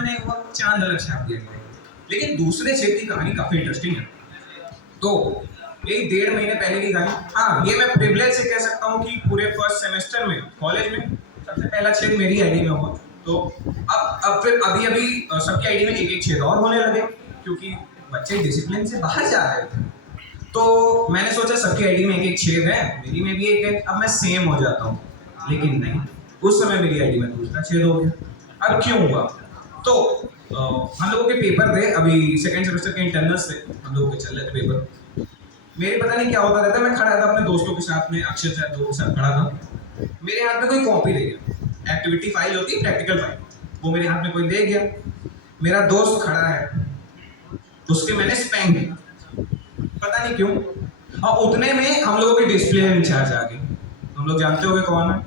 मैंने एक वक्त चांद अलग छाप दिया गया। लेकिन दूसरे छेद की कहानी काफी इंटरेस्टिंग है। तो यही 1.5 महीने पहले की कहानी। हाँ, ये मैं प्रिविलेज से कह सकता हूँ कि पूरे फर्स्ट सेमेस्टर में कॉलेज में सबसे पहला छेद मेरी आईडी में हुआ। तो अब फिर अभी अभी सबकी आईडी में एक एक छेद और होने लगे, क्योंकि बच्चे डिसिप्लिन से बाहर जा रहे थे। तो मैंने सोचा सबकी आईडी में एक एक छेद है, मेरी में भी एक है, अब मैं सेम हो जाता हूँ। लेकिन नहीं, उस समय मेरी आईडी में दूसरा छेद हो गया। अब क्यों हुआ? तो हम लोगों के पेपर थे, अभी सेकंड सेमेस्टर के इंटरनल्स थे, हम लोगों के चल रहे थे पेपर। मेरे पता नहीं क्या होता रहता, मैं खड़ा था अपने दोस्तों के साथ में, अक्षय सर दोस्त के साथ खड़ा था। मेरे हाथ में कोई कॉपी दे गया, एक्टिविटी फाइल होती है, प्रैक्टिकल फाइल, वो मेरे हाथ में कोई दे गया। मेरा दोस्त खड़ा है, उसके मैंने स्पैन किया, पता नहीं क्यों। और उतने में हम लोगों के डिस्प्ले इंचार्ज आ गई। हम लोग जानते होंगे कौन है,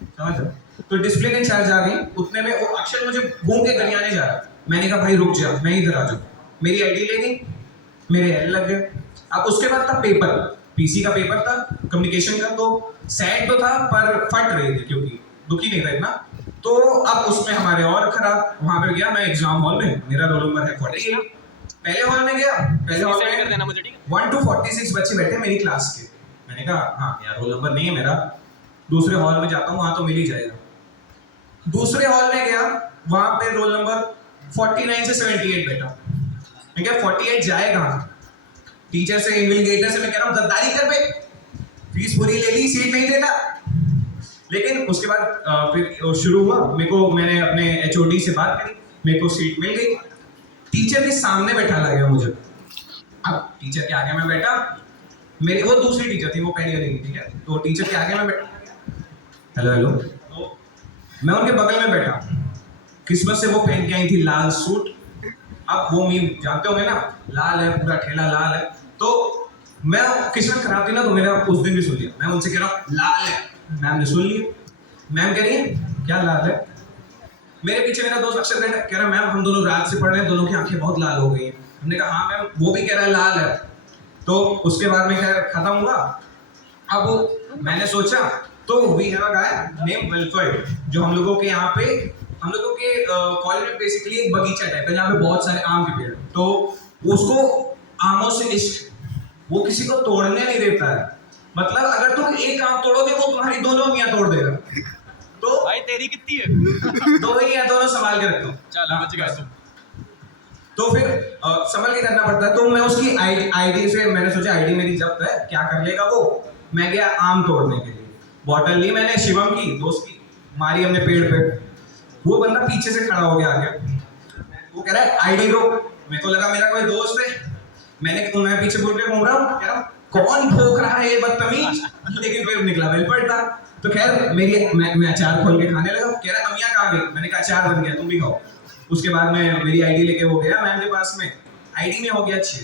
समझ रहे? तो डिस्प्ले इंचार्ज आ गई। उतने में वो अक्षर मुझे घूम के गरियाने जा रहा। मैंने कहा भाई रुक जा, मैं इधर आ जाऊँ। मेरी आईडी ले गई, मेरे एल लग गए। अब उसके बाद था पेपर, पीसी का पेपर था, कम्युनिकेशन का। तो सैड तो था पर फट रही थी, क्योंकि दुखी नहीं था इतना। तो अब उसमें हमारे और खराब। वहां पे गया मैं एग्जाम हॉल में, मेरा रोल नंबर है 48। पहले हॉल में गया, पहले हॉल में 1 to 46 बच्चे बैठे मेरी क्लास के। मैंने कहा हाँ यार, रोल नंबर नहीं है मेरा, दूसरे हॉल में जाता हूँ, वहां तो मिल ही जाएगा। दूसरे हॉल में गया, वहां पे रोल नंबर 49 से 78 बैठा। मैं क्या 48 जाए कहां? टीचर से, इन्विजिलेटर से मैं कह रहा हूँ गद्दारी कर बे, फीस पूरी ले ली, सीट नहीं देता। लेकिन उसके बाद फिर शुरू हुआ। मैंने अपने एचओडी से बात करी, मेरे को सीट मिल गई। टीचर के सामने बैठा लगा मुझे। अब टीचर के आगे मैं बैठा, मेरे वो दूसरी टीचर थी, वो पहली वाली थी, ठीक है? तो टीचर के आगे मैं बैठा, हेलो हेलो, तो मैं उनके बगल में बैठा। क्रिसमस से वो पहन के आई थी लाल सूट। अब वो मीम जानते होंगे ना, लाल है, पूरा ठेला लाल है। तो मैं किस्मत खराब थी ना, तो मेरा उस दिन भी सुन लिया। मैं उनसे कह रहा हूँ लाल है, मैम ने सुन लिया। मैम कह रही है क्या लाल है? मेरे पीछे मेरा दोस्त अक्षर कह रहा है मैम हम दोनों रात से पढ़ रहे हैं, दोनों की आंखें बहुत लाल हो गई हैं। हमने कहा हाँ मैम, वो भी कह रहा है लाल है। तो उसके बाद में खैर खत्म हुआ। अब मैंने सोचा, तो we have a guy name welfare, जो हम लोगों के यहाँ पे, हम लोगों के कॉलेज में बेसिकली एक बगीचा टाइप है, जहाँ पे बहुत सारे आम के पेड़। तो उसको आमों से इश्क, वो किसी को तोड़ने नहीं देता है। मतलब अगर तुम एक आम तोड़ोगे, वो तुम्हारी दोनों उंगलियां तोड़ देगा। तो भाई तेरी कितनी है? दो ही है, दोनों संभाल के रखता हूँ। चल बच गया तुम। तो फिर संभल के करना पड़ता है। तो मैं उसकी आईडी से, मैंने सोचा आईडी मेरी जब्त है, क्या कर लेगा वो। मैं गया आम तोड़ने के लिए, बॉटल ली मैंने शिवम की, दोस्त की, मारी हमने पेड़ पे। वो बंदा पीछे से खड़ा हो गया आगे, वो कह रहा है आईडी दो। मेरे को लगा मेरा कोई दोस्त है। मैं पीछे बोल के घूम रहा हूँ, कह रहा हूँ कौन भोंक रहा है ये बदतमीज। लेकिन फिर निकला वेलफेयर था। तो खैर मैं अचार खोल के खाने लगा। कह रहा अमिया कहाँ गई? मैंने कहा अचार बन गया, तुम भी खाओ। उसके बाद में मेरी आईडी लेके वो गया मैम के पास में, आईडी में हो गया 6।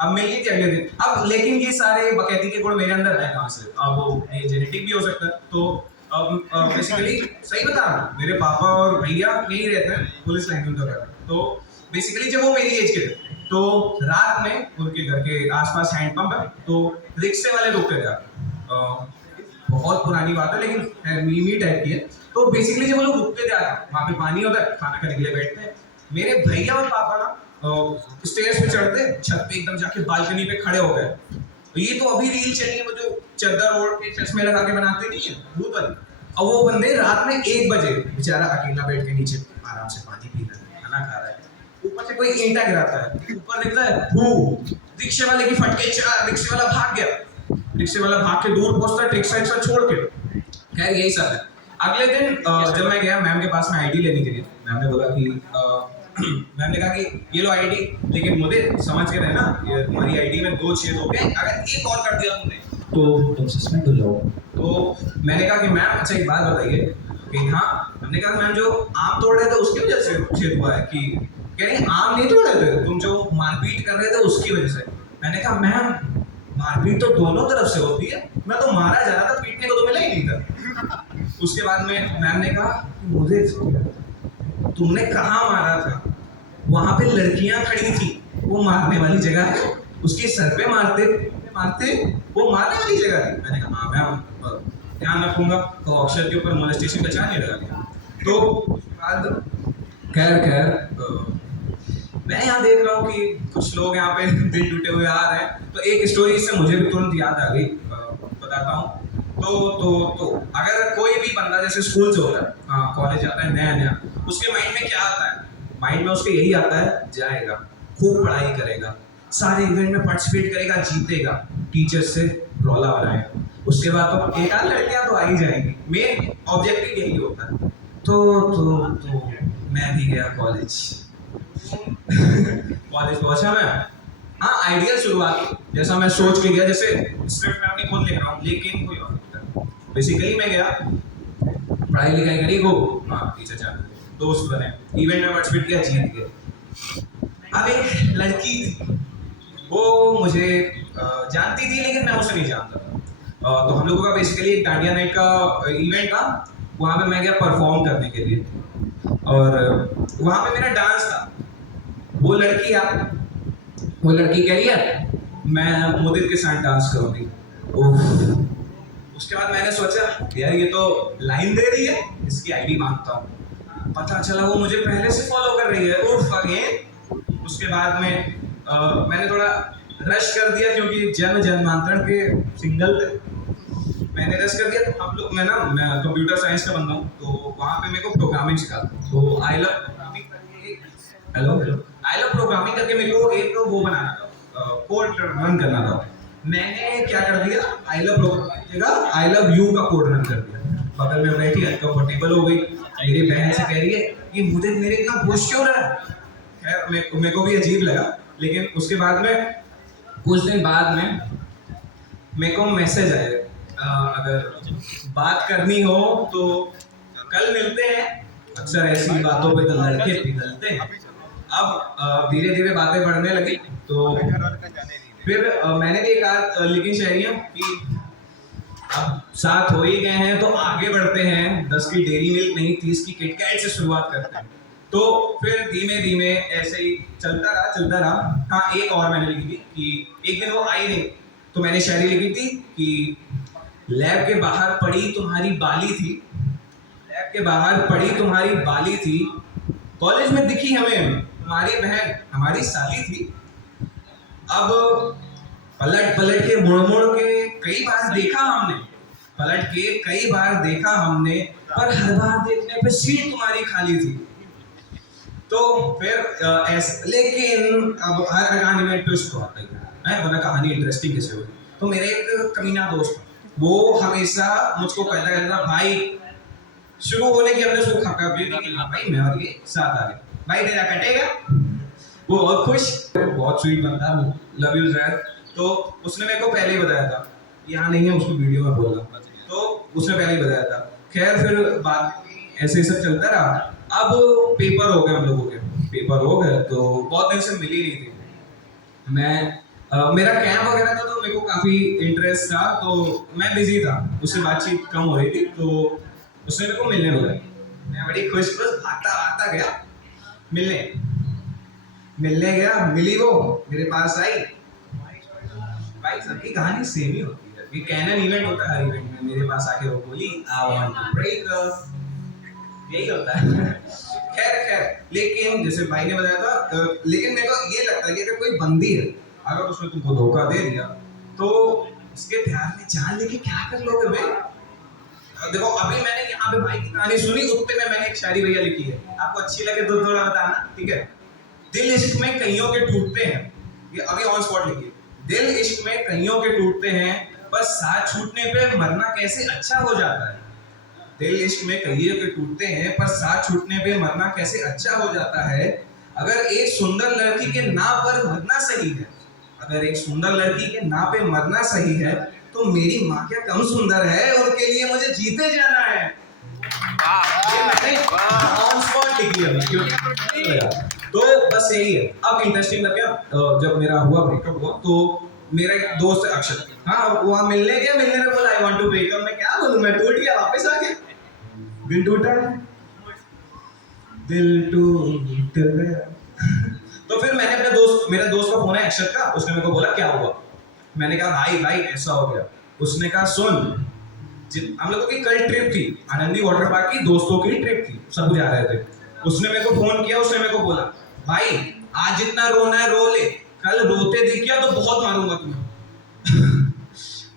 अब मिल गई थी अगले दिन। अब लेकिन ये सारे बकैती के गुण मेरे अंदर आए कहाँ से? अब वो ये जेनेटिक भी हो सकता है। तो बेसिकली सही बता रहा हूँ, मेरे पापा और भैया यही रहते हैं, पुलिस लाइन उनका घर। तो बेसिकली जब वो मेरी एज के थे, तो रात में उनके घर के आसपास हैंडपंप है, तो रिक्शे वाले रुकते थे। बहुत पुरानी बात है, लेकिन मीमी टाइप की है। तो बेसिकली जब वो लोग रुकते थे, वहाँ पे पानी होता है, खाना खाने के लिए बैठते हैं। मेरे भैया और पापा ना स्टेयर्स पे चढ़ते, छत पे एकदम जाके बालकनी पे खड़े हो गए। तो ये तो अभी रील चली है, वो जो चद्दर ओढ़ के चश्मे लगा के बनाते नहीं है, भूत वाली। और वो बंदे रात में 1 बजे बेचारा अकेला बैठ के नीचे आराम से पानी पी रहा है, खाना खा रहा है। ऊपर से कोई ईंटा गिराता है, ऊपर निकला है भू, रिक्शे वाले की फटके 4, रिक्शे वाला भाग गया। रिक्शे वाला भाग के दूर पहुंचता है, रिक्शा छोड़ के। खैर यही सब है। अगले दिन जब मैं गया मैम के पास में आईडी लेने के लिए, मैम ने बोला कि मैम ने कहा कि ये लो आईडी, लेकिन मुझे समझ के रहना, ये तुम्हारी आईडी में 2 छेद हो गए, अगर एक और कर दिया तुमने तो तुम सस्पेंड हो जाओ। तो मैंने कहा कि मैम अच्छा एक बात बताइए कि हाँ। हमने कहा मैम जो आम तोड़ रहे थे उसकी वजह से छेद हुआ है, कि कह रही आम नहीं तोड़ रहे थे, तुम जो मारपीट कर रहे थे उसकी वजह से। मैंने कहा मैम मारपीट तो दोनों तरफ से होती है, मैं तो मारा जा रहा था, पीटने को तो मिला ही नहीं था। उसके बाद में मैम ने कहा मुझे तुमने कहाँ मारा था? वहां पे लड़कियां खड़ी थी, वो मारने वाली जगह है, उसके सर पे मारते मारते वो मारने वाली जगह थी। मैंने कहा हाँ मैम ध्यान रखूंगा। तो अक्षर के ऊपर मोलेस्टेशन का चार्ज नहीं लगा दिया। तो उसके बाद खैर खैर मैं यहाँ देख रहा हूँ कि कुछ लोग यहाँ पे दिल टूटे हुए आ रहे हैं, तो एक स्टोरी इससे मुझे भी तुरंत याद आ गई, बताता हूँ। तो अगर कोई भी बंदा जैसे स्कूल से होता है, हाँ कॉलेज जाता है नया नया, उसके माइंड में क्या आता है? माइंड में उसके यही आता है, जाएगा, खूब पढ़ाई करेगा, सारे इवेंट में पार्टिसिपेट करेगा, जीतेगा, टीचर से रौला बनाएगा, उसके बाद तो एक आध लड़कियां तो आ ही जाएंगी। मेन ऑब्जेक्टिव यही होता है। तो मैं भी गया कॉलेज। कॉलेज पहुंचा मैं, हाँ आइडियल शुरुआत जैसा मैं सोच के गया, जैसे स्क्रिप्ट में अपनी खुद लिख रहा हूँ, लेकिन कोई और लिखता है। बेसिकली मैं गया, पढ़ाई लिखाई करी, वो हाँ टीचर जान, दोस्त बने, इवेंट में पार्टिसिपेट किया, जीत गए। अब एक लड़की थी, वो मुझे जानती थी लेकिन मैं उसे नहीं जानता था। तो हम लोगों का बेसिकली एक डांडिया नाइट का इवेंट था, वहाँ पे मैं गया परफॉर्म करने के लिए, और वहाँ पे मेरा डांस था। वो लड़की कह रही है मैं मोदित के साथ डांस करूंगी। ओह, उसके बाद मैंने सोचा यार ये तो लाइन दे रही है, इसकी आईडी मांगता हूँ। पता चला वो मुझे पहले से फॉलो कर रही है। उफ अगेन। उसके बाद में मैंने थोड़ा रश कर दिया, क्योंकि जन्मांतरण के सिंगल थे, मैंने रश कर दिया। तो हम लोग मैं कंप्यूटर साइंस का बंदा हूँ, तो वहाँ पे मेरे को प्रोग्रामिंग सिखा, तो आई लव प्रोग्रामिंग करके आई लव प्रोग्रामिंग करके मेरे को एक वो बनाना था, कोड रन करना था। मैंने क्या कर दिया, आई लव प्रोग्रामिंग की जगह आई लव यू का कोड रन कर दिया। बगल में बैठी अनकंफर्टेबल हो गई, मेरी बहन से कह रही है कि मुझे मेरे इतना खुश क्यों रहा है। खैर मेरे को भी अजीब लगा, लेकिन उसके बाद में कुछ दिन बाद में मेरे को मैसेज आया, अगर बात करनी हो तो कल मिलते हैं। अक्सर ऐसी बातों पे तो लड़के पिघलते हैं। अब धीरे धीरे बातें बढ़ने लगी, तो फिर मैंने भी एक आध लिखी शायरियाँ कि अब साथ हो ही गए हैं तो आगे बढ़ते हैं, 10 की डेरी मिल्क नहीं 30 की किटकैट से शुरुआत करते हैं। तो फिर धीमे धीमे ऐसे ही चलता रहा। हाँ एक और मैंने लिखी थी कि एक दिन वो आई नहीं, तो मैंने शायरी लिखी थी कि लैब के बाहर पड़ी तुम्हारी बाली थी, लैब के बाहर पड़ी तुम्हारी बाली थी, कॉलेज में दिखी हमें तुम्हारी बहन हमारी साली थी। अब पलट पलट के मुड़ के कई बार देखा हमने, पलट के कई बार देखा हमने, पर हर बार देखने पे सीट तुम्हारी खाली थी। तो फिर ऐसे, लेकिन अब हर कहानी में ट्विस्ट तो आता ही है, वरना कहानी इंटरेस्टिंग कैसे होगी। तो मेरे एक कमीना दोस्त, वो हमेशा मुझको कहता रहता भाई, शुरू होने की हमने उसको खपा भाई मैं और ये साथ आ गए, भाई तेरा कटेगा। वो बहुत खुश, बहुत स्वीट बंदा, लव यू सर। तो उसने मेरे को पहले ही बताया था, यहाँ नहीं है उसको वीडियो में बोलना, तो उसने पहले ही बताया था। खैर फिर बात ऐसे ही सब चलता रहा। अब पेपर हो गए, हम लोगों के पेपर हो गए, तो बहुत दिन से मिली नहीं थी। मेरा कैंप वगैरह था, तो मेरे को काफ़ी इंटरेस्ट था, तो मैं बिजी था, उससे बातचीत कम हो रही थी। तो उसने मेरे को मिलने बुलाया, मैं बड़ी खुश भागता गया मिलने गया, मिली, वो मेरे पास आई। भाई सबकी कहानी सेम ही होती है, ये कैनन इवेंट होता है, हर इवेंट में मेरे पास आके वो बोली I want to break up, यही होता है। खैर लेकिन जैसे भाई ने बताया था, लेकिन मेरे को ये लगता है कि अगर कोई बंदी है, अगर उसने तुमको धोखा दे दिया, तो उसके प्यार में जान लेके क्या कर लोगे भाई। देखो अभी मैंने यहाँ पे भाई की कहानी सुनी, उत्ते में मैंने एक शायरी भैया लिखी है, आपको अच्छी लगे तो थोड़ा बताना, ठीक है। दिल इश्क में कईयों के टूटते हैं, ये अभी ऑन स्पॉट लिखिए। दिल इश्क में कईयों के टूटते हैं, बस साथ छूटने पे मरना कैसे अच्छा हो जाता है। दिल इश्क में कईयों के टूटते हैं, पर साथ छूटने पे मरना कैसे अच्छा हो जाता है। अगर एक सुंदर लड़की के नाम पर मरना सही है, अगर एक सुंदर लड़की के नाम पे मरना सही है, तो मेरी माँ क्या कम सुंदर है, उनके लिए मुझे जीते जाना है। ये मैंने ऑन स्पॉट लिखी है, क्योंकि तो बस यही है। अब इंटरेस्टिंग लग गया, जब मेरा हुआ ब्रेकअप हुआ, तो मेरा एक दोस्त है अक्षर, हाँ वहाँ मिलने में बोला आई वांट टू ब्रेकअप। मैं क्या बोलूँ, मैं टूट गया, वापस आ गया, दिल टूटा है, दिल टूट गया। तो फिर मैंने मेरा दोस्त का फोन है अक्षर का, उसने मेरे को बोला क्या हुआ। मैंने कहा भाई ऐसा हो गया। उसने कहा सुन, हम लोगों की कल ट्रिप थी, आनंदी वाटर पार्क की, दोस्तों की ट्रिप थी, सब जा रहे थे। उसने मेरे को फोन किया, उसने मेरे को बोला भाई आज जितना रोना है रो ले, कल रोते दिखिया तो बहुत मारूंगा तुम्हें।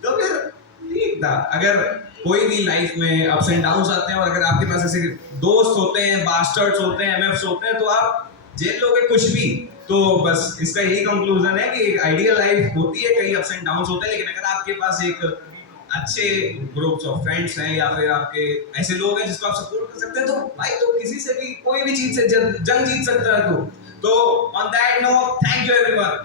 तो फिर ठीक था। अगर कोई भी लाइफ में अप्स एंड डाउन्स आते हैं और अगर आपके पास ऐसे दोस्त होते हैं, बास्टर्ड्स होते हैं, एमएफ्स होते हैं, तो आप झेल लोगे कुछ भी। तो बस इसका यही कंक्लूजन है कि एक आइडियल लाइफ होती है, कई अप्स एंड डाउन्स होते हैं, लेकिन अगर आपके पास एक अच्छे ग्रुप्स ऑफ फ्रेंड्स हैं या फिर आपके ऐसे लोग हैं जिसको आप सपोर्ट कर सकते हैं, तो भाई तो किसी से भी कोई भी चीज से जंग जीत सकता है। तो on that note, thank you everyone.